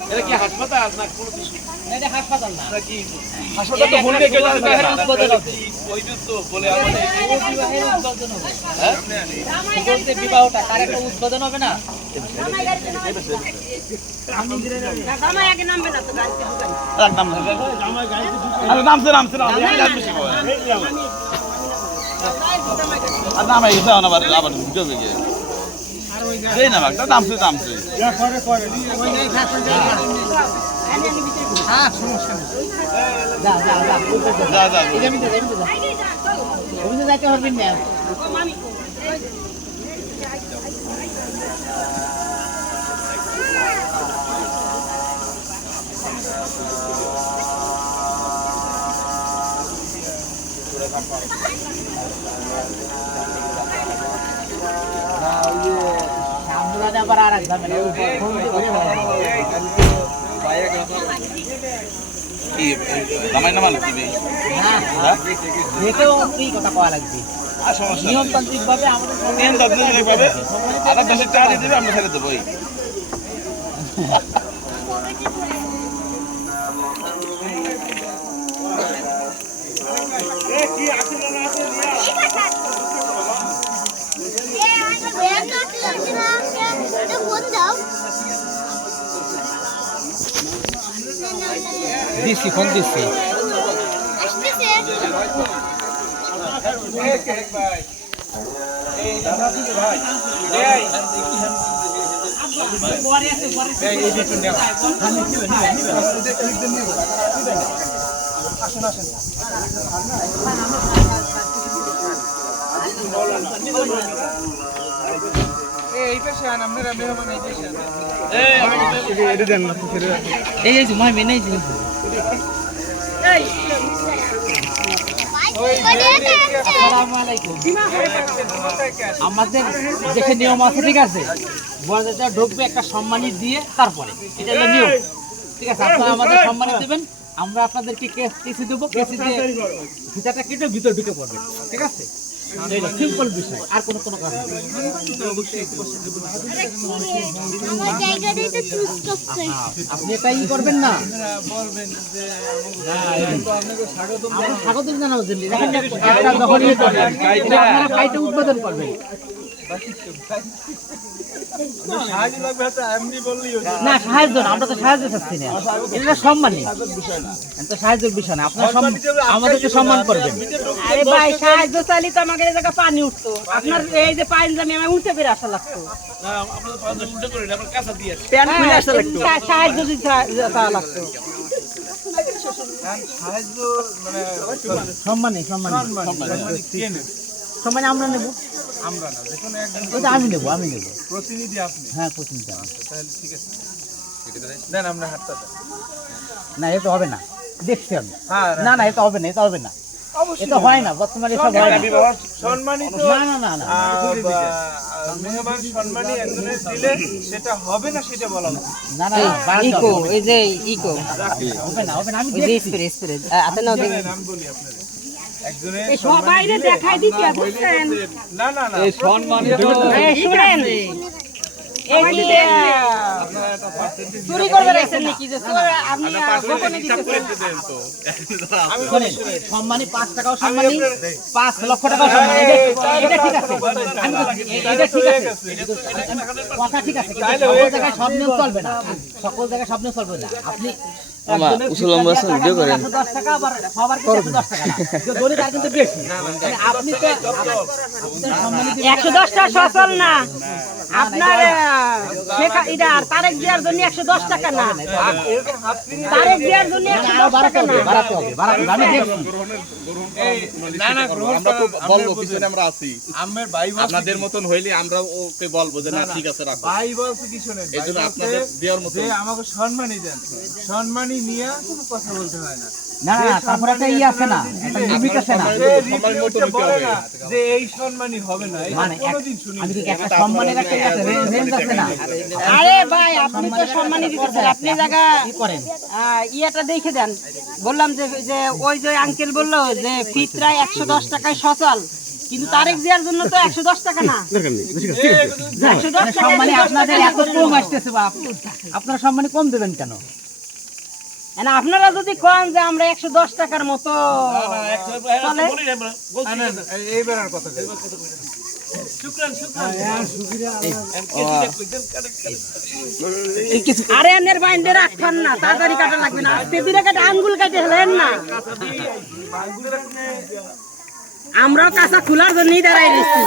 এটা কি হাসপাতাল না কোনো কিছু? এটা হাসপাতাল না। নাকি হাসপাতাল তো বললে কেউ জানবে না। ওই তো বলে আমাদের বিবাহের উদ্বোধন হবে। হ্যাঁ বলতে বিবাহটা তার একটা উদ্বোধন হবে না? জামাই আগে নামবে না তো গাড়িতে ঢুকাই। একদম আরে নামছে নামছে না আর নামে গেছে আবার আবার ঢুকে গিয়ে এই না একটা নামছে নামছে হ্যাঁ, সমস্যা নেই। যা যা যা যা যা এমনিতে যাইতে পারবেন না। সামনে আবার আর একদম কি জামাই নামাল কি দেখেও এই কথা কওয়া লাগবে। আর সমস্যা নিয়মতান্ত্রিক ভাবে আমাদের নিয়মতান্ত্রিক ভাবে আধা দেশের টাকা দিয়ে দেবে আমরা ছেড়ে দেবো দিচ্ছি, ফোন দিচ্ছি। এই যে মাই মেনে আমাদের দেশে নিয়ম আছে, ঠিক আছে? বরযাত্রীরা ঢুকবে একটা সম্মানী দিয়ে, তারপরে এটা হলো নিয়ম, ঠিক আছে? আপনারা আমাদের সম্মানী দেবেন, আমরা আপনাদেরকে কেসি দেবো, কেসি দিয়ে ভিসাটা কেটে ভিতরে ঢুকে পড়বে, ঠিক আছে? সিম্পল বিষয়, আর কোনো কাজ নেই। আপনি এটাই করবেন না, আমরা স্বাগত জানাবো। যখন উদ্বোধন করবেন না, সাহায্য না, আমরা তো সাহায্য চাচ্ছি না, এটা সম্মানই, তো সাহায্যের বিষয় না। আপনার আমাদেরকে সম্মান করবেন। আরে ভাই, সাহায্য চাইলে তো আমাকে এই জায়গা পানি উঠতো। আপনার এই যে পাঞ্জাবি আমি উঠে বের আসা লাগতো, প্যান্ট খুলে আসা লাগতো, সাহায্য দিতে চাওয়া লাগতো। সম্মানই সম্মান আমরা নেব, আমরা না, যে কোনো একজন আমি নেব প্রতিনিধি আপনি। হ্যাঁ, প্রতিনিধি আমি। তাহলে ঠিক আছে, দেন আমরা হাতটা দেন। না, এটা হবে না, দেখছি আমি। হ্যাঁ, না, এটা হবে না, এটা হয় না, বর্তমানে এসব হয় না। সম্মানিত না, মেহমান সম্মানী একজনের দিলে সেটা হবে না, সেটা বলা উচিত। না, ইকো, এই যে ইকো হবে না, আমি এই যে দেখছি। স্প্রে আপনি নাও দেখেন। নাম বলি আপনাদের একজনের সবাইরে দেখাই দিতে বুঝছেন? না না না, এই সম্মানিত এই শুনেন, এই যে চুরি করবে রাখছেন নাকি, যে চোর আপনি গোপনে দিতেছেন? শোনেন, সম্মানী 5 টাকাও সম্মানী, 5 লক্ষ টাকাও সম্মানী, এটা ঠিক আছে, এটা ঠিক আছে, কথা ঠিক আছে, কিন্তু সকল জায়গায় সব নিয়ম চলবে না, আপনি ভিডিও করেন 10 টাকা, আবার সবার কাছে 10 টাকা না, যদি তার কিন্তু বেশি, মানে আপনি তো সম্মানী 110 টাকা সচল না আপনার, শেখা এটা তারেক জিয়ার জন্য 110 টাকা না, তারেক জিয়ার জন্য 110 টাকা না। বাড়াতে হবে, আমি দেখছি। না না, আমরা তো বলবো পিছনে আমরা আছি আমের ভাই বলছে আপনাদের মতন হইলে আমরা ওকে বলবো যে না ঠিক আছে রাখো ভাই বলছে কি শুনেন, এই জন্য আপনাদের দেওয়ার মতো যে আমাকে সম্মানই দেন, সম্মানই নিয়ে কোনো কথা বলতে হয় না। না, তারপরে একটা আছে না, একটা লিমিট আছে না, যে রিভিউটা বলে না যে এই সম্মানই হবে না, এটা মানে কোনোদিন শুনি আমি কি একটা সম্মানের একটা রেঞ্জ আছে না? আরে ভাই, আপনি তো সম্মানই দিতেছেন, আপনি জায়গা কি করেন? ইয়েটা দেখে দেন। বললাম যে ওই যে আঙ্কেল বললো যে ফিতরায় 110 টাকায় সচল, কিন্তু তারেক জিয়ার জন্য তো 110 টাকা না 110 টাকা সম্মানী আপনাদের এত কম আসতেছে বা আপনারা সম্মানী কম দেবেন কেন? না আপনারা যদি কোন যে আমরা 110 টাকার মতো চলে এইবার আর কথা আরে আনের বাইন্ডে রাখছেন না তাড়াতাড়ি কাটা লাগবে না আস্তে ধীরে কাটা আঙ্গুল কাটে হলেন না আমরাও কাঁচা খোলার জন্যই দাঁড়াই রয়েছি